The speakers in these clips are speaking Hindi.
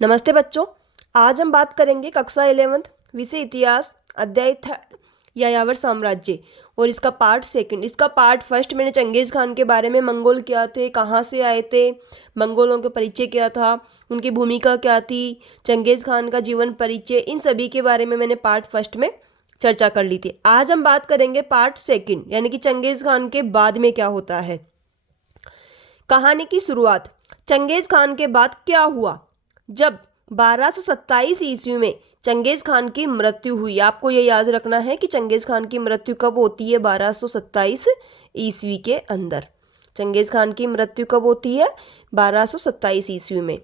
नमस्ते बच्चों। आज हम बात करेंगे कक्षा 11th विषय इतिहास अध्याय 3 यायावर साम्राज्य और इसका पार्ट सेकंड। इसका पार्ट फर्स्ट मैंने चंगेज़ खान के बारे में, मंगोल क्या थे, कहाँ से आए थे, मंगोलों का परिचय क्या था, उनकी भूमिका क्या थी, चंगेज़ खान का जीवन परिचय, इन सभी के बारे में मैंने पार्ट फर्स्ट में चर्चा कर ली थी। आज हम बात करेंगे पार्ट सेकंड, यानी कि चंगेज़ खान के बाद में क्या होता है। कहानी की शुरुआत। चंगेज़ खान के बाद क्या हुआ? जब 1227 ईस्वी में चंगेज़ खान की मृत्यु हुई। आपको ये याद रखना है कि चंगेज़ खान की मृत्यु कब होती है? 1227 ईस्वी के अंदर चंगेज़ खान की मृत्यु कब होती है? 1227 ईस्वी में।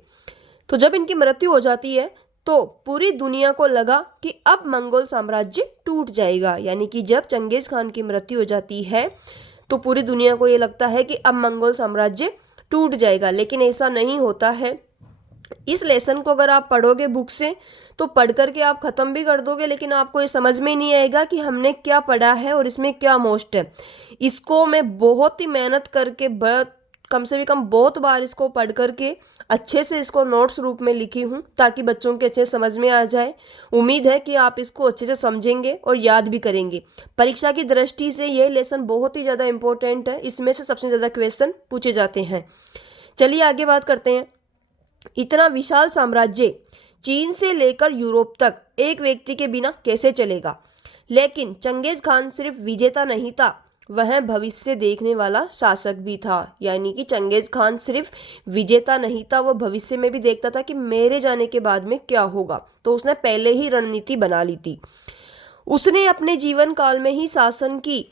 तो जब इनकी मृत्यु हो जाती है तो पूरी दुनिया को लगा कि अब मंगोल साम्राज्य टूट जाएगा। यानी कि जब चंगेज़ खान की मृत्यु हो जाती है तो पूरी दुनिया को ये लगता है कि अब मंगोल साम्राज्य टूट जाएगा, लेकिन ऐसा नहीं होता है। इस लेसन को अगर आप पढ़ोगे बुक से तो पढ़ करके आप ख़त्म भी कर दोगे, लेकिन आपको ये समझ में नहीं आएगा कि हमने क्या पढ़ा है और इसमें क्या मोस्ट है। इसको मैं बहुत ही मेहनत करके कम से कम बहुत बार इसको पढ़ करके अच्छे से इसको नोट्स रूप में लिखी हूँ, ताकि बच्चों के अच्छे समझ में आ जाए। उम्मीद है कि आप इसको अच्छे से समझेंगे और याद भी करेंगे। परीक्षा की दृष्टि से यह लेसन बहुत ही ज़्यादा इंपॉर्टेंट है। इसमें से सबसे ज़्यादा क्वेश्चन पूछे जाते हैं। चलिए आगे बात करते हैं। इतना विशाल साम्राज्य चीन से लेकर यूरोप तक एक व्यक्ति के बिना कैसे चलेगा? लेकिन चंगेज़ खान सिर्फ विजेता नहीं था, वह भविष्य देखने वाला शासक भी था। यानी कि चंगेज़ खान सिर्फ विजेता नहीं था, वह भविष्य में भी देखता था कि मेरे जाने के बाद में क्या होगा। तो उसने पहले ही रणनीति बना ली थी। उसने अपने जीवन काल में ही शासन की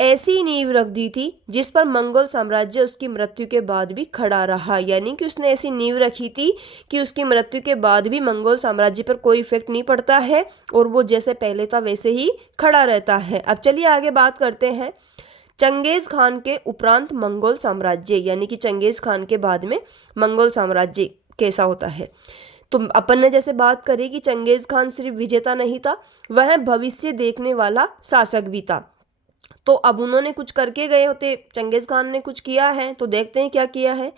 ऐसी नींव रख दी थी जिस पर मंगोल साम्राज्य उसकी मृत्यु के बाद भी खड़ा रहा। यानी कि उसने ऐसी नींव रखी थी कि उसकी मृत्यु के बाद भी मंगोल साम्राज्य पर कोई इफेक्ट नहीं पड़ता है और वो जैसे पहले था वैसे ही खड़ा रहता है। अब चलिए आगे बात करते हैं चंगेज़ खान के उपरांत मंगोल साम्राज्य, यानी कि चंगेज़ खान के बाद में मंगोल साम्राज्य कैसा होता है। तो अपन ने जैसे बात करी कि चंगेज़ खान सिर्फ विजेता नहीं था, वह भविष्य देखने वाला शासक भी था। तो अब उन्होंने कुछ करके गए होते, चंगेज़ खान ने कुछ किया है, तो देखते हैं क्या किया है।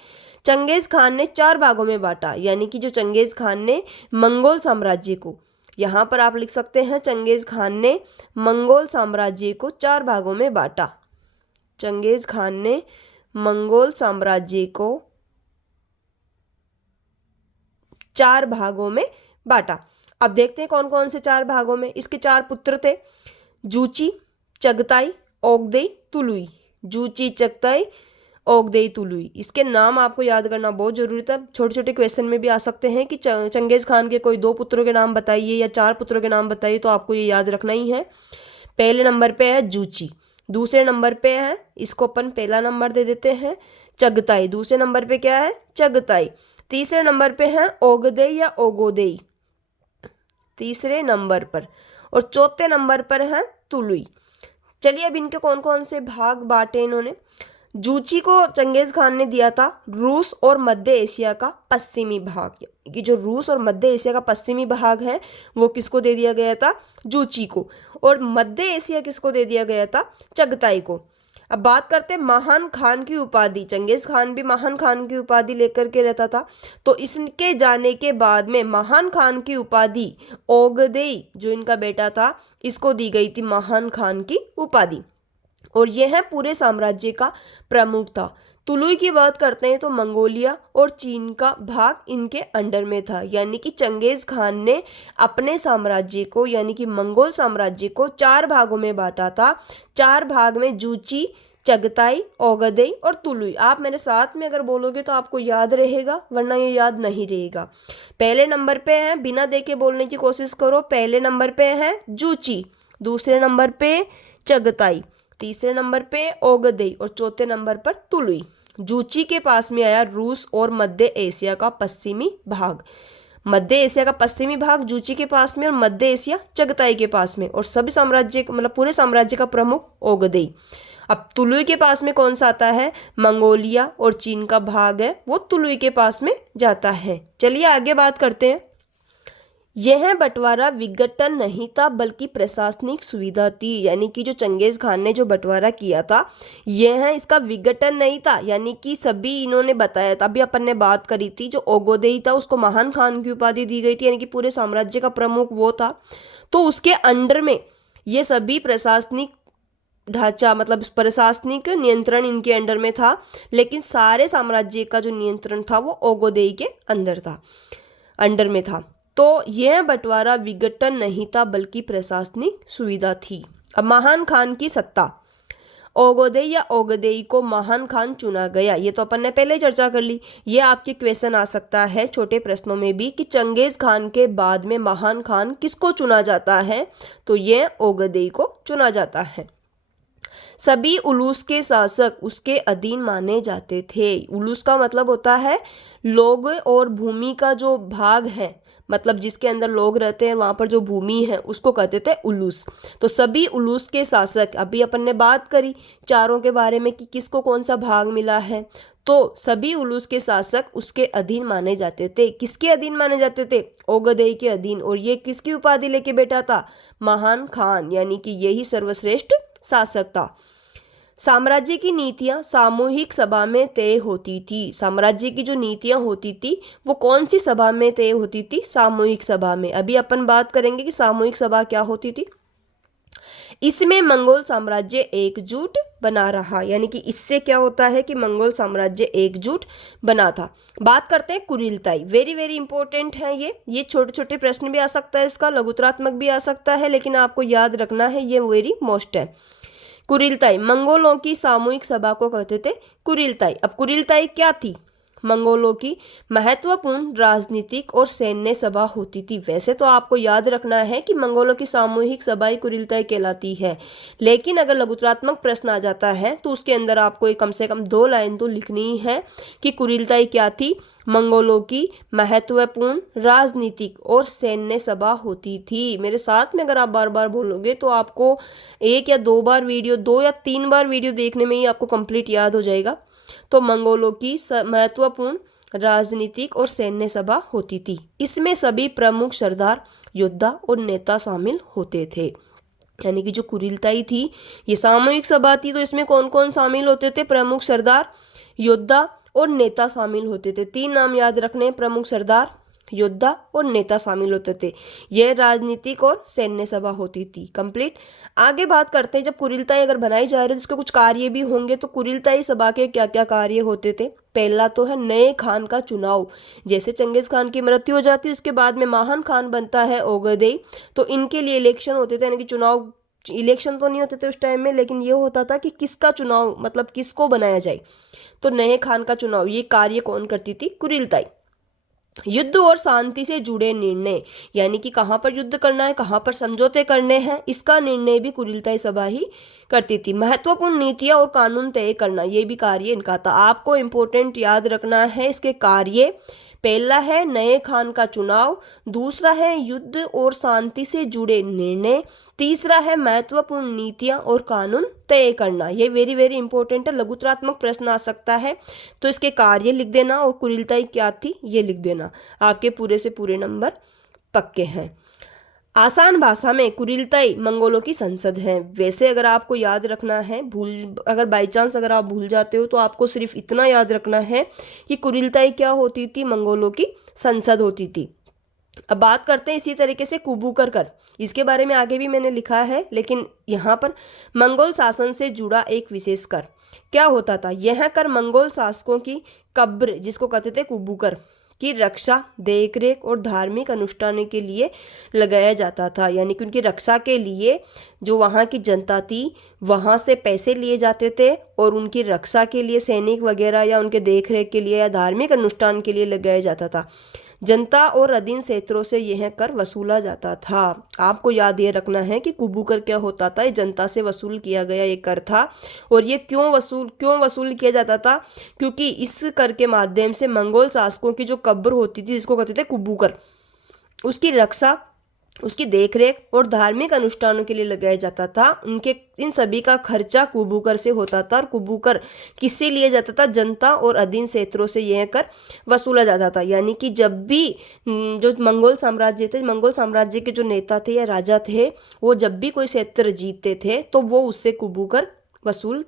चंगेज़ खान ने 4 भागों में बांटा। यानी कि जो चंगेज़ खान ने मंगोल साम्राज्य को, यहाँ पर आप लिख सकते हैं चंगेज़ खान ने मंगोल साम्राज्य को 4 भागों में बांटा। चंगेज़ खान ने मंगोल साम्राज्य को 4 भागों में बांटा। अब देखते हैं कौन कौन से 4 भागों में। इसके 4 पुत्र थे, जूची, चगताई, ओगदेई, तुलुई। जूची, चगताई, ओगदेई, तुलुई। इसके नाम आपको याद करना बहुत जरूरी था। छोटे छोटे क्वेश्चन में भी आ सकते हैं कि चंगेज़ खान के कोई 2 पुत्रों के नाम बताइए या 4 पुत्रों के नाम बताइए, तो आपको ये याद रखना ही है। पहले नंबर पे है जूची, दूसरे नंबर पे है, इसको अपन पहला नंबर दे देते हैं, चगताई। दूसरे नंबर पे क्या है? चगताई। तीसरे नंबर पे है ओगदेई या ओगोदेई, तीसरे नंबर पर। और चौथे नंबर पर है तुलुई। चलिए अब इनके कौन कौन से भाग बांटे इन्होंने। जूची को चंगेज़ खान ने दिया था रूस और मध्य एशिया का पश्चिमी भाग। यानी कि जो रूस और मध्य एशिया का पश्चिमी भाग है वो किसको दे दिया गया था? जूची को। और मध्य एशिया किसको दे दिया गया था? चगताई को। अब बात करते हैं महान खान की उपाधि। चंगेज़ खान भी महान खान की उपाधि लेकर के रहता था, तो इसके जाने के बाद में महान खान की उपाधि ओगदेई जो इनका बेटा था इसको दी गई थी महान खान की उपाधि, और यह पूरे साम्राज्य का प्रमुख था। तुलुई की बात करते हैं तो मंगोलिया और चीन का भाग इनके अंडर में था। यानी कि चंगेज़ खान ने अपने साम्राज्य को, यानी कि मंगोल साम्राज्य को 4 भागों में बांटा था। 4 भाग में जूची, चगताई, ओगदेई और तुलुई। आप मेरे साथ में अगर बोलोगे तो आपको याद रहेगा, वरना ये याद नहीं रहेगा। पहले नंबर पे है, बिना देखे बोलने की कोशिश करो। पहले नंबर पे है जूची, दूसरे नंबर पे चगताई, तीसरे नंबर पे ओगदेई और चौथे नंबर पर तुलुई। जूची के पास में आया रूस और मध्य एशिया का पश्चिमी भाग। मध्य एशिया का पश्चिमी भाग जूची के पास में और मध्य एशिया चगताई के पास में, और सभी साम्राज्य मतलब पूरे साम्राज्य का प्रमुख ओगदेई। अब तुलुई के पास में कौन सा आता है? मंगोलिया और चीन का भाग है, वो तुलुई के पास में जाता है। चलिए आगे बात करते हैं। यह बंटवारा विघटन नहीं था बल्कि प्रशासनिक सुविधा थी। यानी कि जो चंगेज खान ने जो बंटवारा किया था यह इसका विघटन नहीं था, यानी कि सभी इन्होंने बताया था। अभी अपन ने बात करी थी जो ओगोदेई था उसको महान खान की उपाधि दी गई थी, यानी कि पूरे साम्राज्य का प्रमुख वो था। तो उसके अंडर में ये सभी प्रशासनिक ढांचा मतलब प्रशासनिक नियंत्रण इनके अंडर में था, लेकिन सारे साम्राज्य का जो नियंत्रण था वो ओगोदेई के अंडर में था। तो यह बंटवारा विघटन नहीं था बल्कि प्रशासनिक सुविधा थी। अब महान खान की सत्ता, ओगोदेई या ओगदेई को महान खान चुना गया, ये तो अपन ने पहले ही चर्चा कर ली। ये आपके क्वेश्चन आ सकता है छोटे प्रश्नों में भी कि चंगेज खान के बाद में महान खान किसको चुना जाता है, तो ये ओगदेई को चुना जाता है। सभी उलूस के शासक उसके अधीन माने जाते थे। उलूस का मतलब होता है लोग और भूमि का जो भाग है, मतलब जिसके अंदर लोग रहते हैं वहाँ पर जो भूमि है उसको कहते थे उलूस। तो सभी उलूस के शासक, अभी अपन ने बात करी चारों के बारे में कि किसको कौन सा भाग मिला है, तो सभी उलूस के शासक उसके अधीन माने जाते थे। किसके अधीन माने जाते थे? ओगदेई के अधीन। और ये किसकी उपाधि लेके बैठा था? महान खान, यानी कि यही सर्वश्रेष्ठ शासक था। साम्राज्य की नीतियां सामूहिक सभा में तय होती थी। साम्राज्य की जो नीतियां होती थी वो कौन सी सभा में तय होती थी? सामूहिक सभा में। अभी अपन बात करेंगे कि सामूहिक सभा क्या होती थी। इसमें मंगोल साम्राज्य एकजुट बना रहा, यानी कि इससे क्या होता है कि मंगोल साम्राज्य एकजुट बना था। बात करते हैं कुरिलताई, वेरी वेरी इंपॉर्टेंट है ये छोटे छोटे प्रश्न भी आ सकता है, इसका लघुतरात्मक भी आ सकता है, लेकिन आपको याद रखना है ये वेरी मोस्ट है। कुरिलताई मंगोलों की सामूहिक सभा को कहते थे कुरिलताई। अब कुरिलताई क्या थी? मंगोलों की महत्वपूर्ण राजनीतिक और सैन्य सभा होती थी। वैसे तो आपको याद रखना है कि मंगोलों की सामूहिक सभा ही कुरिलताई कहलाती है, लेकिन अगर लघुतरात्मक प्रश्न आ जाता है तो उसके अंदर आपको कम से कम 2 लाइन तो लिखनी है कि कुरिलताई क्या थी। मंगोलों की महत्वपूर्ण राजनीतिक और सैन्य सभा होती थी। मेरे साथ में अगर आप बार बार बोलोगे तो आपको 1 या 2 बार वीडियो, 2 या 3 बार वीडियो देखने में ही आपको कंप्लीट याद हो जाएगा। तो मंगोलों की महत्वपूर्ण राजनीतिक और सैन्य सभा होती थी। इसमें सभी प्रमुख सरदार, योद्धा और नेता शामिल होते थे। यानी कि जो कुरिलताई थी ये सामूहिक सभा थी, तो इसमें कौन कौन शामिल होते थे? प्रमुख सरदार, योद्धा और नेता शामिल होते थे। 3 नाम याद रखने, प्रमुख सरदार, योद्धा और नेता शामिल होते थे। यह राजनीतिक और सैन्य सभा होती थी। कंप्लीट। आगे बात करते हैं, जब कुरिलताई अगर बनाई जा रही है तो उसके कुछ कार्य भी होंगे। तो कुरिलताई सभा के क्या क्या कार्य होते थे? पहला तो है नए खान का चुनाव। जैसे चंगेज खान की मृत्यु हो जाती है उसके बाद में महान खान बनता है ओगदेई, तो इनके लिए इलेक्शन होते थे, यानी कि चुनाव। इलेक्शन तो नहीं होते थे उस टाइम में, लेकिन ये होता था कि किसका चुनाव, मतलब किसको बनाया जाए, तो नए खान का चुनाव। ये कार्य कौन करती थी? कुरिलताई। युद्ध और शांति से जुड़े निर्णय, यानी कि कहाँ पर युद्ध करना है, कहाँ पर समझौते करने हैं, इसका निर्णय भी कुरिलताई सभा ही करती थी। महत्वपूर्ण नीतियां और कानून तय करना, ये भी कार्य इनका था। आपको इंपॉर्टेंट याद रखना है इसके कार्य। पहला है नए खान का चुनाव, दूसरा है युद्ध और शांति से जुड़े निर्णय, तीसरा है महत्वपूर्ण नीतियां और कानून तय करना। ये वेरी वेरी इंपॉर्टेंट है, लघुतरात्मक प्रश्न आ सकता है, तो इसके कार्य लिख देना और कुरिलताई क्या थी ये लिख देना। आपके पूरे से पूरे नंबर पक्के हैं। आसान भाषा में कुरिलताई मंगोलों की संसद है। वैसे अगर आपको याद रखना है, अगर बाई चांस अगर आप भूल जाते हो तो आपको सिर्फ इतना याद रखना है कि कुरिलताई क्या होती थी? मंगोलों की संसद होती थी। अब बात करते हैं इसी तरीके से कुबूकर कर, इसके बारे में आगे भी मैंने लिखा है, लेकिन यहाँ पर मंगोल शासन से जुड़ा एक विशेष कर क्या होता था? यह कर मंगोल शासकों की कब्र, जिसको कहते थे कुबूकर, की रक्षा, देखरेख और धार्मिक अनुष्ठान के लिए लगाया जाता था। यानी कि उनकी रक्षा के लिए जो वहाँ की जनता थी वहाँ से पैसे लिए जाते थे और उनकी रक्षा के लिए सैनिक वगैरह या उनके देखरेख के लिए या धार्मिक अनुष्ठान के लिए लगाया जाता था। जनता और अधीन क्षेत्रों से यह कर वसूला जाता था। आपको याद ये रखना है कि कुबूकर क्या होता था? ये जनता से वसूल किया गया एक कर था। और ये क्यों वसूल किया जाता था? क्योंकि इस कर के माध्यम से मंगोल शासकों की जो कब्र होती थी, जिसको कहते थे कुबूकर, उसकी रक्षा उसकी देखरेख और धार्मिक अनुष्ठानों के लिए लगाया जाता था। उनके इन सभी का खर्चा कुबूकर से होता था, और कुबूकर किससे लिया जाता था? जनता और अधीन क्षेत्रों से यह कर वसूला जाता था। यानी कि जब भी जो मंगोल साम्राज्य थे, मंगोल साम्राज्य के जो नेता थे या राजा थे, वो जब भी कोई क्षेत्र जीतते थे तो वो उससे कुबूकर वसूल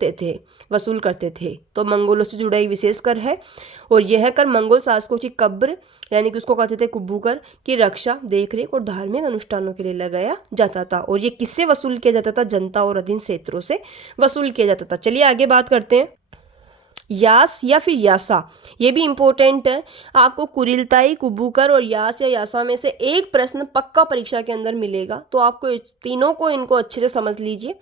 करते थे। तो मंगोलों से जुड़ा एक विशेष कर है, और यह कर मंगोल शासकों की कब्र यानी कि उसको कहते थे कुबूकर की रक्षा, देखरेख और धार्मिक अनुष्ठानों के लिए लगाया जाता था। और ये किससे वसूल किया जाता था? जनता और अधीन क्षेत्रों से वसूल किया जाता था। चलिए आगे बात करते हैं। यास या फिर यासा, ये भी इंपॉर्टेंट है। आपको कुरिलताई, कुबूकर और यास या यासा में से एक प्रश्न पक्का परीक्षा के अंदर मिलेगा, तो आपको तीनों को इनको अच्छे से समझ लीजिए।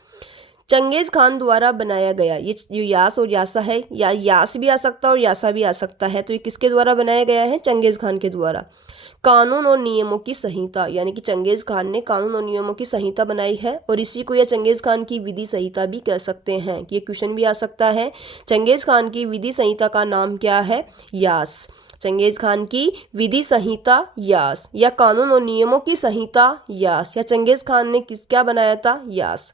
चंगेज खान द्वारा बनाया गया, ये जो यास और यासा है, या यास भी आ सकता है और यासा भी आ सकता है, तो ये किसके द्वारा बनाया गया है? चंगेज खान के द्वारा। कानून और नियमों की संहिता, यानी कि चंगेज खान ने कानून और नियमों की संहिता बनाई है, और इसी को या चंगेज खान की विधि संहिता भी कह सकते हैं। ये क्वेश्चन भी आ सकता है। चंगेज खान की विधि संहिता का नाम क्या है? यास। चंगेज खान की विधि संहिता यास, या कानून और नियमों की संहिता यास, या चंगेज खान ने क्या बनाया था? यास।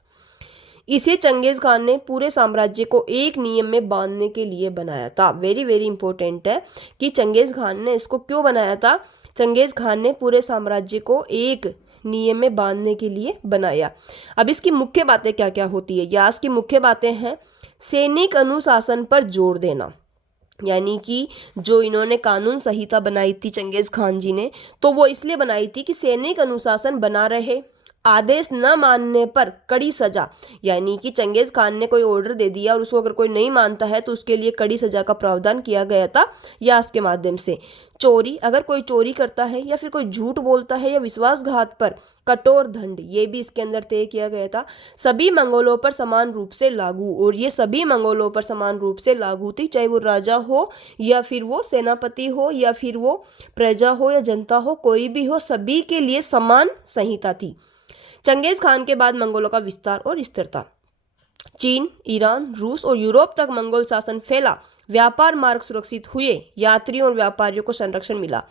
इसे चंगेज खान ने पूरे साम्राज्य को एक नियम में बांधने के लिए बनाया था। वेरी वेरी इंपॉर्टेंट है कि चंगेज खान ने इसको क्यों बनाया था? चंगेज खान ने पूरे साम्राज्य को एक नियम में बांधने के लिए बनाया। अब इसकी मुख्य बातें क्या क्या होती है? यास की मुख्य बातें हैं सैनिक अनुशासन पर जोर देना, यानी कि जो इन्होंने कानून संहिता बनाई थी चंगेज खान जी ने, तो वो इसलिए बनाई थी कि सैनिक अनुशासन बना रहे। आदेश न मानने पर कड़ी सजा, यानी कि चंगेज खान ने कोई ऑर्डर दे दिया और उसको अगर कोई नहीं मानता है तो उसके लिए कड़ी सजा का प्रावधान किया गया था यास के माध्यम से। चोरी, अगर कोई चोरी करता है या फिर कोई झूठ बोलता है या विश्वासघात पर कठोर दंड, ये भी इसके अंदर तय किया गया था। सभी मंगोलों पर समान रूप से लागू, और ये सभी मंगोलों पर समान रूप से लागू थी, चाहे वो राजा हो या फिर वो सेनापति हो या फिर वो प्रजा हो या जनता हो, कोई भी हो, सभी के लिए समान संहिता थी। चंगेज खान के बाद मंगोलों का विस्तार और स्थिरता। चीन, ईरान, रूस और यूरोप तक मंगोल शासन फैला। व्यापार मार्ग सुरक्षित हुए, यात्रियों और व्यापारियों को संरक्षण मिला।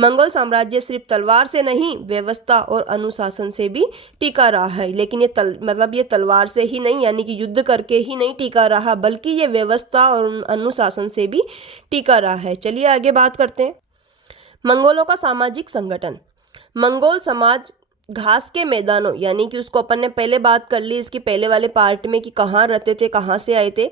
मंगोल साम्राज्य सिर्फ तलवार से नहीं, व्यवस्था और अनुशासन से भी टिका रहा है। लेकिन ये तलवार से ही नहीं, यानी कि युद्ध करके ही नहीं टिका रहा, बल्कि ये व्यवस्था और अनुशासन से भी टिका रहा है। चलिए आगे बात करते हैं। मंगोलों का सामाजिक संगठन। मंगोल समाज घास के मैदानों, यानी कि उसको अपन ने पहले बात कर ली इसकी पहले वाले पार्ट में कि कहाँ रहते थे, कहाँ से आए थे।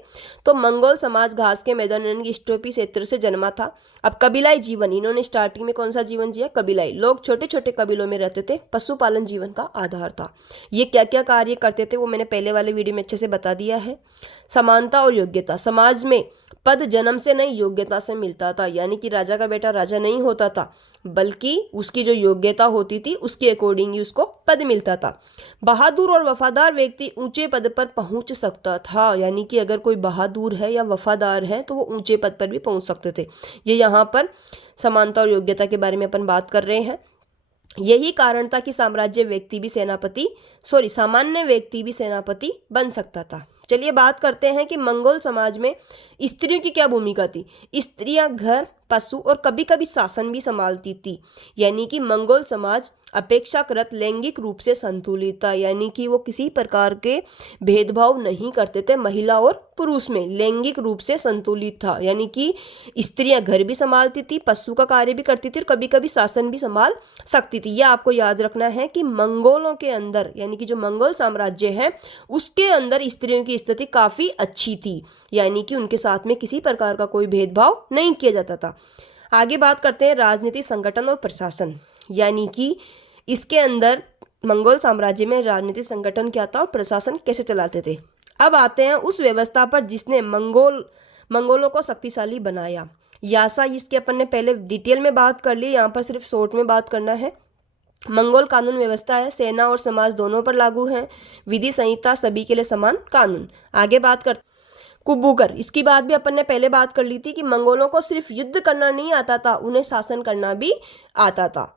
तो मंगोल समाज घास के मैदान यानी कि स्टोपी क्षेत्र से जन्मा था। अब कबीलाई जीवन, इन्होंने स्टार्टिंग में कौन सा जीवन जिया? कबीलाई लोग छोटे छोटे कबीलों में रहते थे। पशुपालन जीवन का आधार था। ये क्या क्या कार्य करते थे वो मैंने पहले वाले वीडियो में अच्छे से बता दिया है। समानता और योग्यता, समाज में पद जन्म से नहीं योग्यता से मिलता था, यानी कि राजा का बेटा राजा नहीं होता था, बल्कि उसकी जो योग्यता होती थी उसके अकॉर्डिंग ही उसको पद मिलता था। बहादुर और वफादार व्यक्ति ऊंचे पद पर पहुंच सकता था, यानी कि अगर कोई बहादुर है या वफादार है तो वो ऊंचे पद पर भी पहुंच सकते थे। ये यहाँ पर समानता और योग्यता के बारे में अपन बात कर रहे हैं। यही कारण था कि सामान्य व्यक्ति भी सेनापति बन सकता था। चलिए बात करते हैं कि मंगोल समाज में स्त्रियों की क्या भूमिका थी। स्त्रियां घर, पशु और कभी कभी शासन भी संभालती थी, यानी कि मंगोल समाज अपेक्षाकृत लैंगिक रूप से संतुलित था, यानी कि वो किसी प्रकार के भेदभाव नहीं करते थे महिला और पुरुष में, लैंगिक रूप से संतुलित था। यानी कि स्त्रियां घर भी संभालती थी, पशु का कार्य भी करती थी और कभी कभी शासन भी संभाल सकती थी। यह आपको याद रखना है कि मंगोलों के अंदर, यानी कि जो मंगोल साम्राज्य है उसके अंदर स्त्रियों की स्थिति काफ़ी अच्छी थी, यानी कि उनके साथ में किसी प्रकार का कोई भेदभाव नहीं किया जाता था। आगे बात करते हैं राजनीतिक संगठन और प्रशासन, यानी कि इसके अंदर मंगोल साम्राज्य में राजनीतिक संगठन क्या था और प्रशासन कैसे चलाते थे। अब आते हैं उस व्यवस्था पर जिसने मंगोलों को शक्तिशाली बनाया। यासा, इसके अपन ने पहले डिटेल में बात कर ली, यहाँ पर सिर्फ शॉर्ट में बात करना है। मंगोल कानून व्यवस्था है, सेना और समाज दोनों पर लागू है। विधि संहिता, सभी के लिए समान कानून। आगे बात कर कुबूकर, इसकी बात भी अपन ने पहले बात कर ली थी कि मंगोलों को सिर्फ युद्ध करना नहीं आता था, उन्हें शासन करना भी आता था।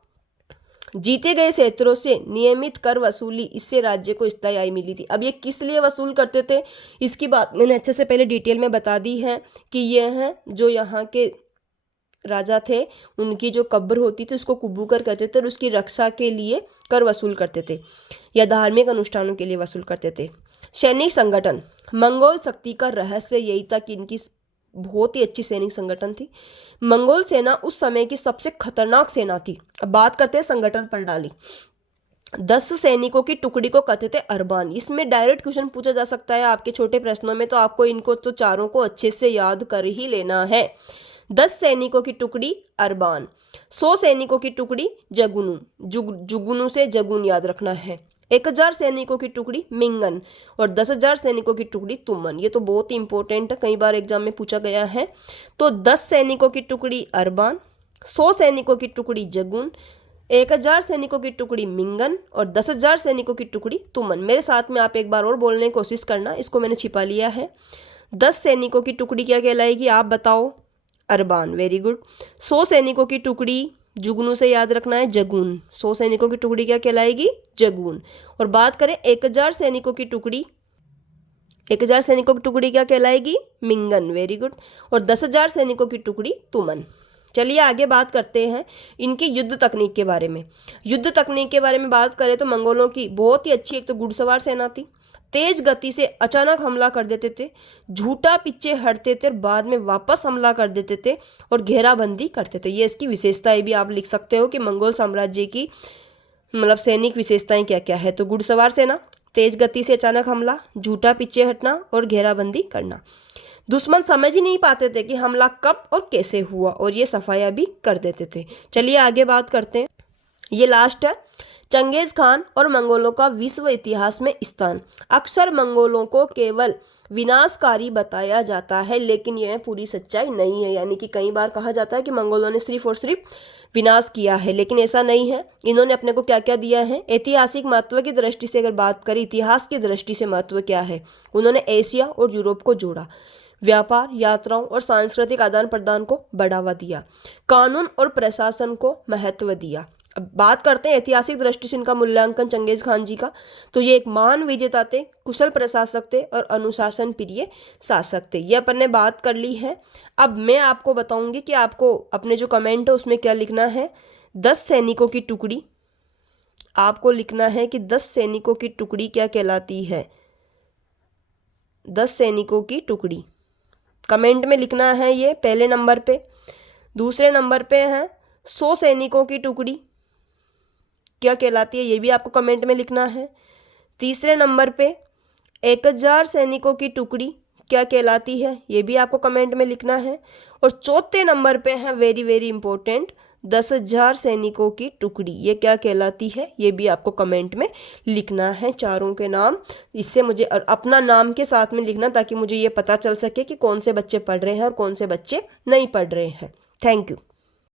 जीते गए क्षेत्रों से नियमित कर वसूली, इससे राज्य को स्थायी आय मिली थी। अब ये किस लिए वसूल करते थे इसकी बात मैंने अच्छे से पहले डिटेल में बता दी है कि ये हैं जो यहाँ के राजा थे उनकी जो कब्र होती थी उसको कुब्बू कर कहते थे और उसकी रक्षा के लिए कर वसूल करते थे या धार्मिक अनुष्ठानों के लिए वसूल करते थे। सैनिक संगठन, मंगोल शक्ति का रहस्य यही था कि इनकी बहुत ही अच्छी सैनिक संगठन थी। मंगोल सेना उस समय की सबसे खतरनाक सेना थी। अब बात करते हैं संगठन प्रणाली। 10 सैनिकों की टुकड़ी को कहते थे अरबान। इसमें डायरेक्ट क्वेश्चन पूछा जा सकता है आपके छोटे प्रश्नों में, तो आपको इनको तो चारों को अच्छे से याद कर ही लेना है। 10 सैनिकों की टुकड़ी अरबान, 100 सैनिकों की टुकड़ी जगुनु, जुगुनु से जगुन याद रखना है। 1000 सैनिकों की टुकड़ी मिंगन और 10,000 सैनिकों की टुकड़ी तुमन। ये तो बहुत ही इंपॉर्टेंट है, कई बार एग्जाम में पूछा गया है। तो 10 सैनिकों की टुकड़ी अरबान, 100 सैनिकों की टुकड़ी जगुन, 1000 सैनिकों की टुकड़ी मिंगन और 10,000 सैनिकों की टुकड़ी तुमन। मेरे साथ में आप एक बार और बोलने की कोशिश करना, इसको मैंने छिपा लिया है। 10 सैनिकों की टुकड़ी क्या कहलाएगी, आप बताओ, अरबान, वेरी गुड। 100 सैनिकों की टुकड़ी जुगनू से याद रखना है जगून, 100 सैनिकों की टुकड़ी क्या कहलाएगी, जगून। और बात करें 1000 सैनिकों की टुकड़ी, 1000 सैनिकों की टुकड़ी क्या कहलाएगी, मिंगन, वेरी गुड। और 10,000 सैनिकों की टुकड़ी तुमन। चलिए आगे बात करते हैं इनकी युद्ध तकनीक के बारे में। युद्ध तकनीक के बारे में बात करें तो मंगोलों की बहुत ही अच्छी एक तो घुड़सवार सेना थी। तेज गति से अचानक हमला कर देते थे, झूठा पीछे हटते थे और बाद में वापस हमला कर देते थे और घेराबंदी करते थे। ये इसकी विशेषताएं भी आप लिख सकते हो कि मंगोल साम्राज्य की मतलब सैनिक विशेषताएं क्या क्या है। तो घुड़सवार सेना, तेज गति से अचानक हमला, झूठा पीछे हटना और घेराबंदी करना। दुश्मन समझ ही नहीं पाते थे कि हमला कब और कैसे हुआ और ये सफाया भी कर देते थे। चलिए आगे बात करते हैं, ये लास्ट है। चंगेज खान और मंगोलों का विश्व इतिहास में स्थान। अक्सर मंगोलों को केवल विनाशकारी बताया जाता है, लेकिन यह पूरी सच्चाई नहीं है। यानी कि कई बार कहा जाता है कि मंगोलों ने सिर्फ और सिर्फ विनाश किया है, लेकिन ऐसा नहीं है। इन्होंने अपने को क्या क्या दिया है। ऐतिहासिक महत्व की दृष्टि से अगर बात करें, इतिहास की दृष्टि से महत्व क्या है, उन्होंने एशिया और यूरोप को जोड़ा, व्यापार, यात्राओं और सांस्कृतिक आदान प्रदान को बढ़ावा दिया, कानून और प्रशासन को महत्व दिया। अब बात करते हैं ऐतिहासिक दृष्टि से इनका मूल्यांकन चंगेज खान जी का, तो ये एक महान विजेता थे, कुशल प्रशासक थे और अनुशासन प्रिय शासक थे। ये अपन ने बात कर ली है। अब मैं आपको बताऊंगी कि आपको अपने जो कमेंट है उसमें क्या लिखना है। 10 सैनिकों की टुकड़ी, आपको लिखना है कि 10 सैनिकों की टुकड़ी क्या कहलाती है। 10 सैनिकों की टुकड़ी कमेंट में लिखना है ये पहले नंबर पे। दूसरे नंबर पे है 100 सैनिकों की टुकड़ी क्या कहलाती है, ये भी आपको कमेंट में लिखना है। तीसरे नंबर पे 1000 सैनिकों की टुकड़ी क्या कहलाती है, ये भी आपको कमेंट में लिखना है। और चौथे नंबर पे है वेरी वेरी इंपॉर्टेंट 10,000 सैनिकों की टुकड़ी, ये क्या कहलाती है, ये भी आपको कमेंट में लिखना है चारों के नाम। इससे मुझे अपना नाम के साथ में लिखना ताकि मुझे ये पता चल सके कि कौन से बच्चे पढ़ रहे हैं और कौन से बच्चे नहीं पढ़ रहे हैं। Thank you.